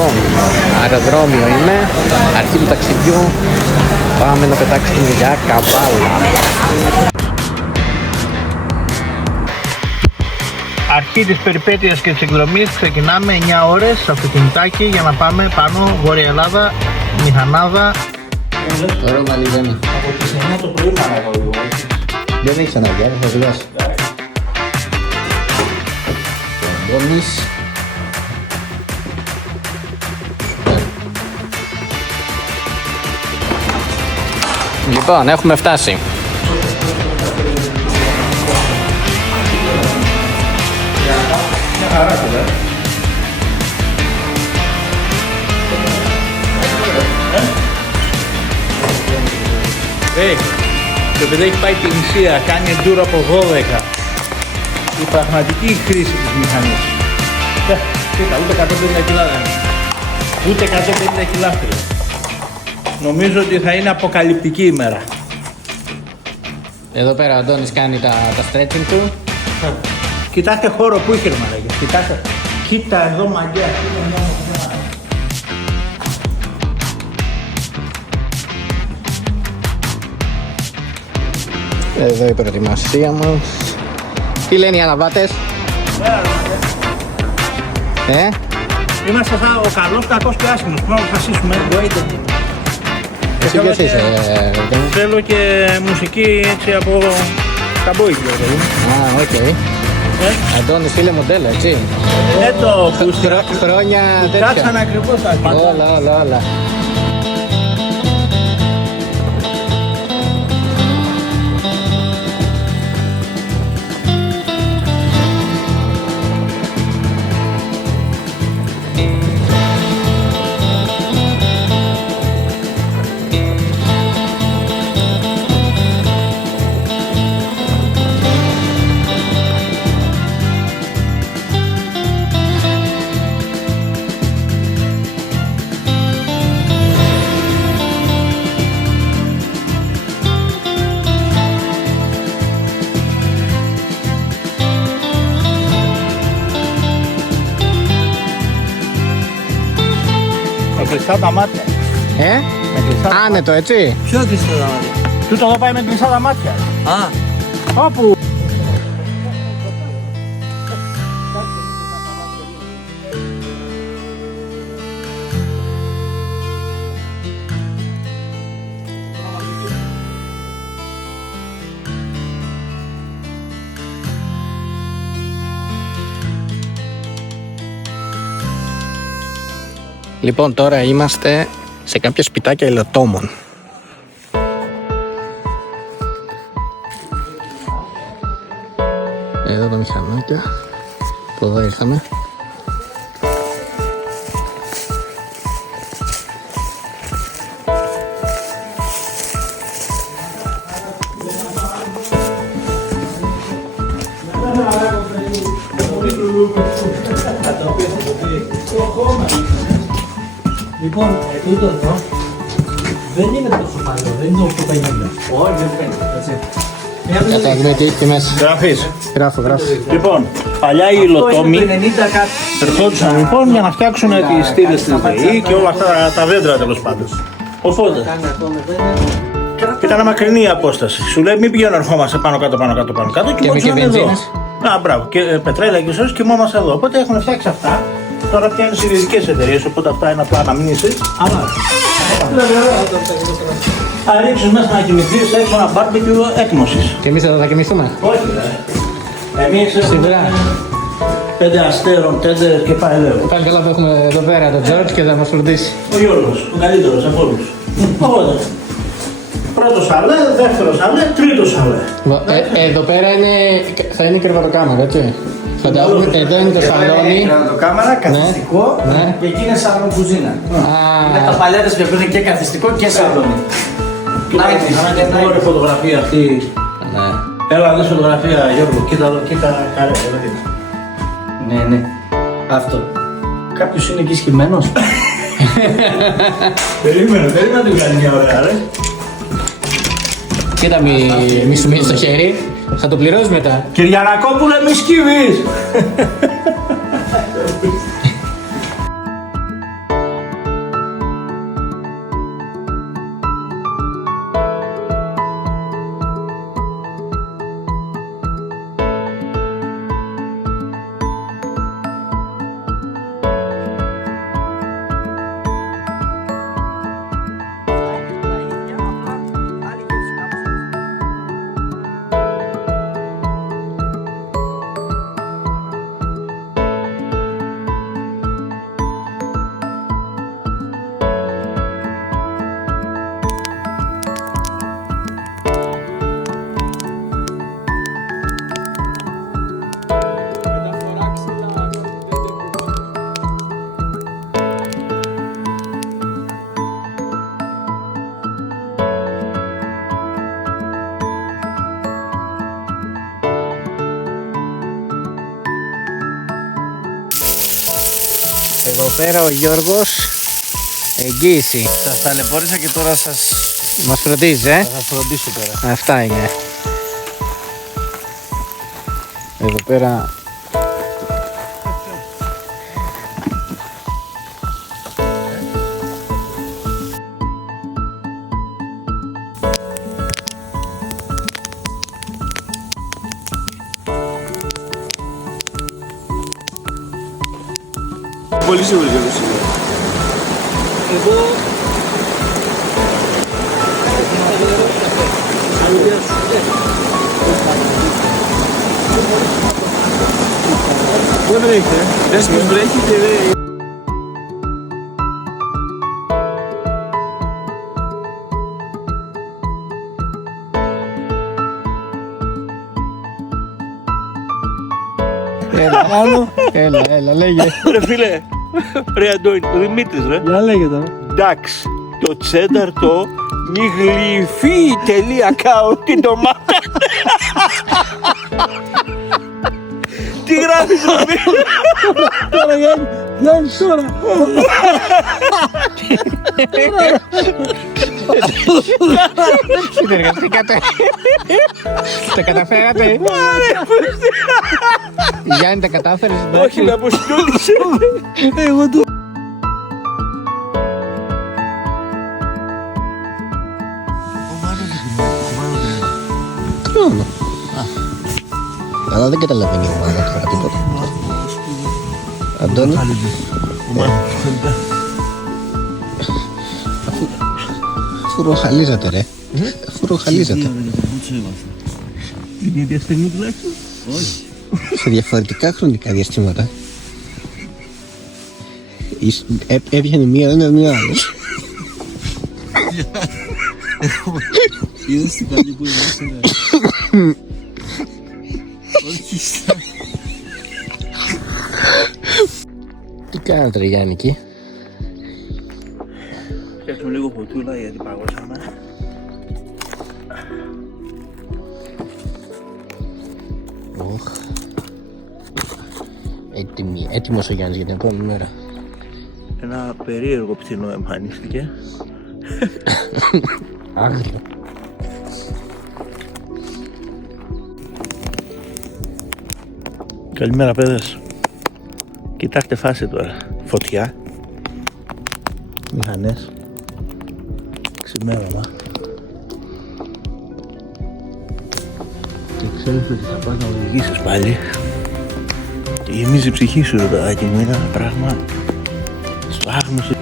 Λοιπόν, αεροδρόμιο είμαι, αρχή του ταξιδιού, πάμε να πετάξουμε για Καβάλα. Αρχή της περιπέτειας και της εκδρομής, ξεκινάμε 9 ώρες στο αυτοκινητάκι για να πάμε πάνω Βόρεια Ελλάδα, Μηχανάδα. Ρώμα Λιβένι. Από τις 9 το πρωί πάμε εδώ λίγο. Δεν έχεις ανάγκη, θα σου δώσω. Μπόνις. Λοιπόν, έχουμε φτάσει. Και επειδή έχει πάει την Ισία, κάνει εντούρο από 12. Η πραγματική χρήση της μηχανής. Κοίτα, ούτε 150 κιλά δεν είναι. Ούτε 150 κιλά φίλε. Νομίζω ότι θα είναι αποκαλυπτική ημέρα. Εδώ πέρα ο Αντώνης κάνει τα stretching του. Κοιτάτε χώρο που είχε μαλάκια. Κοιτάτε. Κοίτα εδώ μαγκιά. Εδώ η προετοιμασία μας. Τι λένε οι αναβάτες? Είμαστε σαν ο καλός, κακός και άσχημος. Πρέπει να αποφασίσουμε. Εσύ ποιος είσαι? Θέλω και μουσική έτσι από καμπόικη. Α, οκ. Αντώνης φίλε μοντέλο, έτσι. Το πούστη. Χρόνια τέτοια. Κάτσαν ακριβώς τα πάντα. Όλα. Με κλειστά τα μάτια. Με κλειστά τα Άνετο, έτσι. Ποιο κλειστό τα μάτια? Τούτο εδώ πάει με κλειστά τα μάτια. Α, Όπου. Λοιπόν, τώρα είμαστε σε κάποια σπιτάκια ελαιοτόμων. Εδώ τα μηχανάκια. Από εδώ ήρθαμε. λοιπόν, τούτο εδώ δεν είναι τόσο παλιό, δεν είναι 850. Όχι, δεν φαίνεται, Για θα δούμε τι έχει και μέσα. Γραφείς. Γράφω. Λοιπόν, παλιά οι υλοτόμοι ερχόντουσαν λοιπόν για να φτιάξουν τις στήλες της ΔΕΗ και όλα αυτά τα δέντρα τέλος πάντων. Οπότε, ήταν μακρινή η απόσταση. Σου λέει μην πηγαίνω ερχόμαστε πάνω κάτω και μη και βενζίνες. Α, μπράβο, και πετρέλαια και σώσεις κοιμόμαστε εδώ. Οπότε έχουν φτιάξει αυτά. Τώρα πια είναι σε ειδικές εταιρείες, οπότε αυτά είναι απλά αναμνήσεις. Αλλά θα ρίξεις μέσα να κοιμηθείς, έξω ένα μπάρμπεκιου έκμωσης. Και εμείς εδώ θα κοιμηθούμε. Όχι, εμείς Σίγουρα. 5 αστέρων, 5 και πάει λέω. Κάνει καλά που έχουμε εδώ πέρα τον Τζόρτζ και θα μας φροντίσει. Ο Γιώργος, ο καλύτερος από όλους. Οπότε, πρώτο σαλέ, δεύτερο σαλέ, τρίτο σαλέ. Εδώ πέρα θα είναι η κρεβατοκάμαρα, έτσι. Φαντάζομαι, εδώ είναι το σαλόνι. Κρεβατοκάμαρα, καθιστικό και εκεί είναι σαλόν κουζίνα. Είναι τα παλιά της που είναι και καθιστικό και σαλόνι. Κοίτα, ωραία φωτογραφία αυτή. Έλα, δεις φωτογραφία Γιώργο, κοίτα καρέ, εδώ κοίτα. Ναι. Αυτό. Κάποιος είναι εκεί σχημένος. Περίμενε να την κάνει μια ωραία, ρε. Κοίτα, μη σου μείνει στο χέρι. Θα το πληρώσεις μετά. Κυριανακόπουλε, μη σκύβεις! Εδώ πέρα ο Γιώργος, εγγύηση. Σας ταλαιπώρησα και τώρα Μας φροντίζει, θα σας φροντίσω πέρα. Αυτά είναι. Εδώ πέρα Πολύ σίγουρη για το σήμερα. Εγώ... Δεν βρέχει, λες πως βρέχει και δεν... Έλα, λέγε. Ρε φίλε, ρε Αντώνη, ο Δημήτρης ρε. Για λέγεται. Εντάξει, το τσένταρ το νιγλυφί.kao, τι το μάθατε. Τι γράφεις ρε φίλε. Τώρα Γιάννη, τώρα. Συνεργαστήκατε. Τα καταφέρατε. Γιάννη, τα κατάφερες, εντάξει. Όχι να αποσκιώνησε. Εγώ το... Χρόνο. Αλλά δεν καταλαβαίνει η ομάδα τώρα τίποτα. Αντώνη. Αφού ροχαλίζατε ρε. Αφού ροχαλίζατε. Είναι διαστημική τουλάχιστον. Σε διαφορετικά χρονικά διαστήματα. Έπιανε μία, ένα μία άλλο. Είδες τι κάνει που είναι. Τι κάνετε ρε Γιάννη εκεί. Φτιάξουμε λίγο φωτούλα γιατί παγώσαμε. Έτοιμος ο Γιάννης για την επόμενη μέρα. Ένα περίεργο πτηνό εμφανίστηκε. Άγριο. Καλημέρα παιδες. Κοιτάξτε φάση τώρα. Φωτιά. Μηχανές. Ξημέρωμα. Και ξέρεις ότι θα πας να οδηγήσεις πάλι. Και γεμίζει η ψυχή σου ρε παιδάκι μου. Είναι ένα πράγμα στο άγνωστο.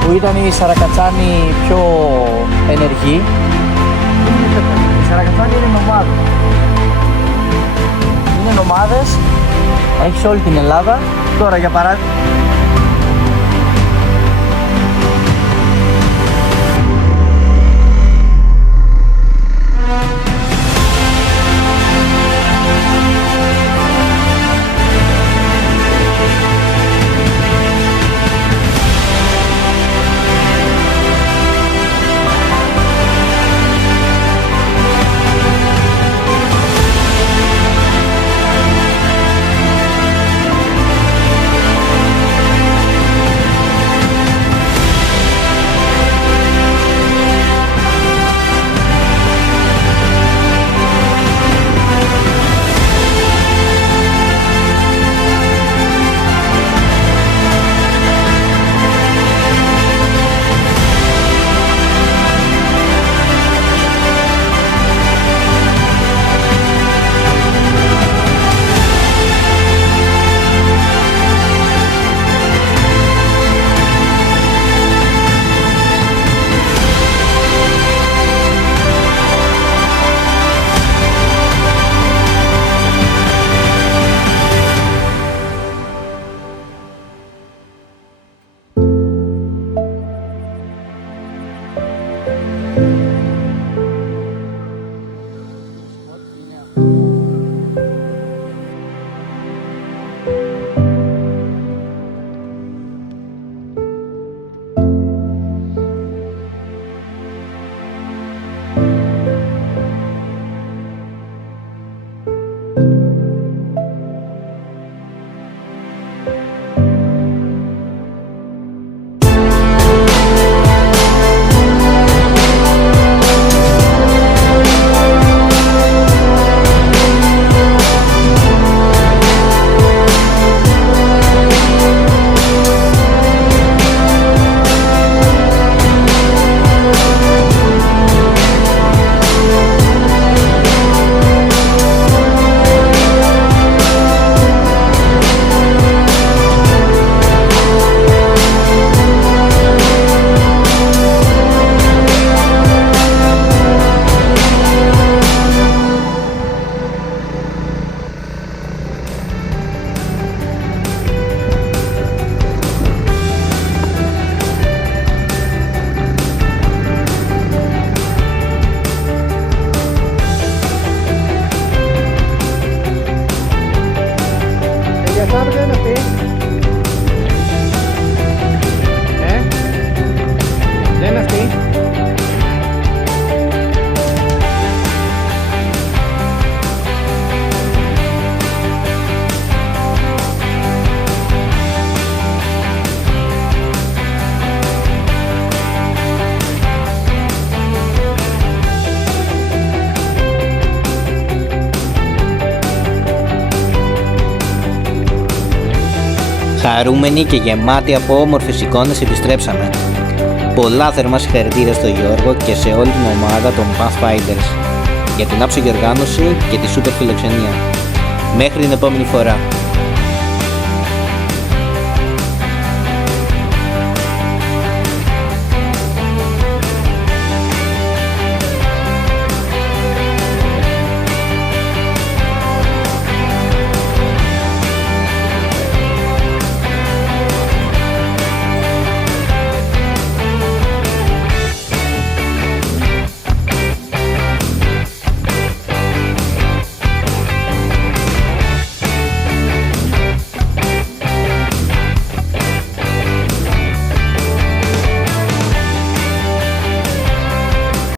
Που ήταν η Σαρακατσάνη πιο ενεργή. Η Σαρακατσάνη είναι νομάδες. Είναι νομάδες, έχει σε όλη την Ελλάδα. Τώρα για παράδειγμα Χαρούμενοι και γεμάτοι από όμορφες εικόνες επιστρέψαμε. Πολλά θερμά συγχαρητήρια στο Γιώργο και σε όλη την ομάδα των Pathfinders για την άψογη οργάνωση και τη σούπερ φιλοξενία. Μέχρι την επόμενη φορά.